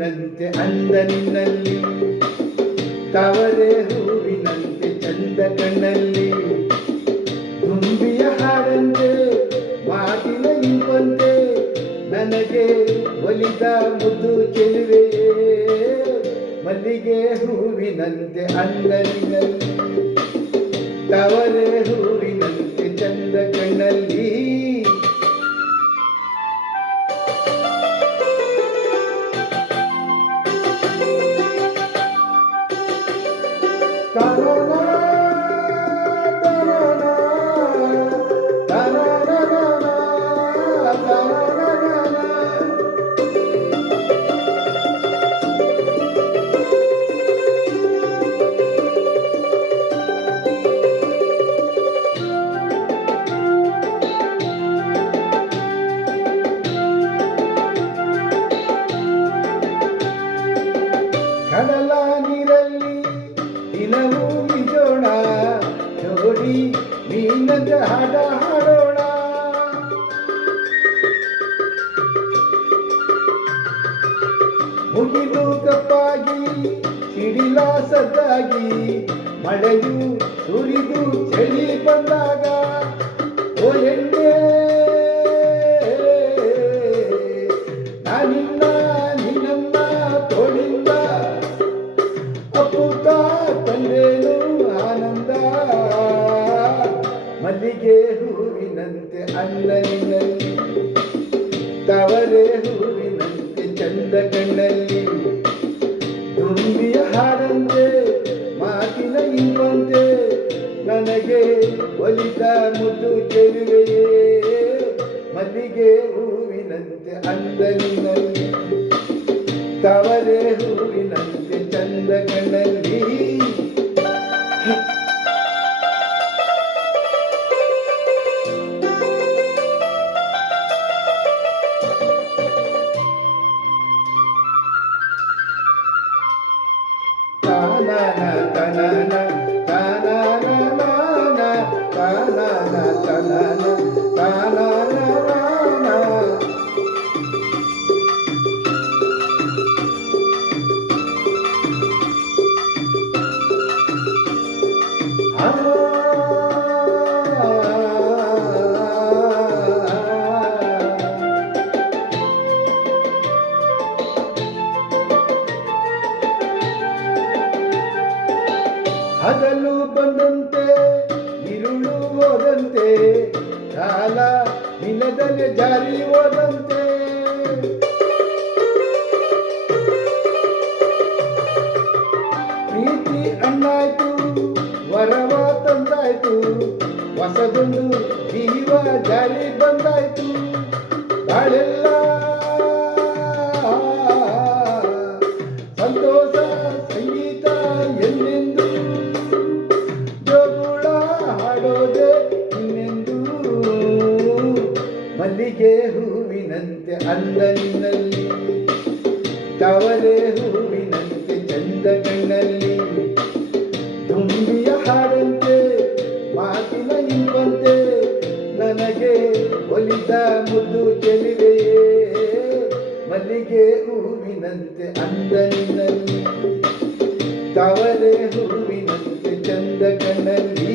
ಹೂವಿನಂತೆ ಅಂದ ನಿನ್ನಲ್ಲಿ, ತವರೆ ಹೂವಿನಂತೆ ಚಂದ ಕಣ್ಣಲ್ಲಿ, ತುಂಬಿಯ ಹಾಡಂತೆ ಮಾತಿನ ಇಂಪಂತೆ ನನಗೆ ಒಲಿದ ಮುದ್ದು ಚೆಲುವೆಯೇ, ಮಲ್ಲಿಗೆ ಹೂವಿನಂತೆ ಅಂದ ನಿನ್ನಲ್ಲಿ, ತವರೆ ಹೂವಿನಂತೆ ಚಂದ ಕಣ್ಣಲ್ಲಿ. ಕಡಲ ನೀರಲ್ಲಿ ದಿನವೂ ಈಜೋಣ, ಜೋಡಿ ಮೀನಂತೆ ಹಾಡ ಹಾಡೋಣ, ಮುಗಿಲು ಕಪ್ಪಾಗಿ ಸಿಡಿಲ ಸದ್ದಾಗಿ ಮಳೆಯು ಸುರಿದು ಚಳಿ ಬಂದಾಗ, ಓ ಎಣ್ಣೆ ನಾನಿನ್ನ ನಿನ್ನ ತೋಳಿಂದ ಅಪ್ಪುತ್ತ ತಂದೇನು ಆನಂದ, ಮಲ್ಲಿಗೆ ಹೂವಿನಂತೆ ಅನ್ನಲಿನಲ್ಲಿ, ತವರೆ ಹೂವಿನಂತೆ ಚಂದ ಕಣ್ಣಲ್ಲಿ, ತುಂಬಿಯ ಹಾಡಂತೆ ಮಾತಿನ ಇಂಪಂತೆ ನನಗೆ ಒಲಿದ ಮುದ್ದು ಚೆಲುವೆಯೇ, ಮಲ್ಲಿಗೆ ಹೂವಿನಂತೆ ಅಂದಲಿನಲ್ಲಿ, ತವರೆ ಹೂವಿನಂತೆ ಚಂದ ಕಣ್ಣಲ್ಲಿ. ತಾನಾನ ತನಾನ ತಾನಾನ ನಾನ ತಾನಾನ ತನಾನ ತಾನಾನ ನಾನ. ಹಗಲು ಬಂದಂತೆ ഇരുಳು ಹೋದಂತೆ, ಕಾಲ ನಿಲದಲ್ಲಿ ಜಾರಿ ಹೋದಂತೆ, ಪ್ರೀತಿ ಅಣ್ಣಾಯ್ತು ವರವ ತಂದಾಯ್ತು, ಹೊಸದೊಂದು ಜೀವ ಜಾರಿ ಬಂದಾಯ್ತು, ಬಾಳೆಲ್ಲ ಸಂತೋಷ ಸಂಗೀತ ಎಂದೆಂದು, ಜೋಗುಳ ಹಾಡೋದೆ ಇನ್ನೆಂದು, ಮಲ್ಲಿಗೆ ಹೂವಿನಂತೆ ಅಂದಲಿನಲ್ಲಿ, ತವರೆ ಹೂವಿನಂತೆ ಚಂದ ಕಣ್ಣಲ್ಲಿ, ತುಂಬಿಯ ಹಾಡಂತೆ ಮಾತಿನ ಇಂಪಂತೆ ನನಗೆ ಒಲಿದ ಮುದ್ದು ಚೆಲುವೆಯೇ, ಮಲ್ಲಿಗೆ ಹೂವಿನಂತೆ ಅಂದಲಿನಲ್ಲಿ, ತವರೆ ಹೂವಿನಂತೆ ಚಂದ ಕಣ್ಣಲ್ಲಿ.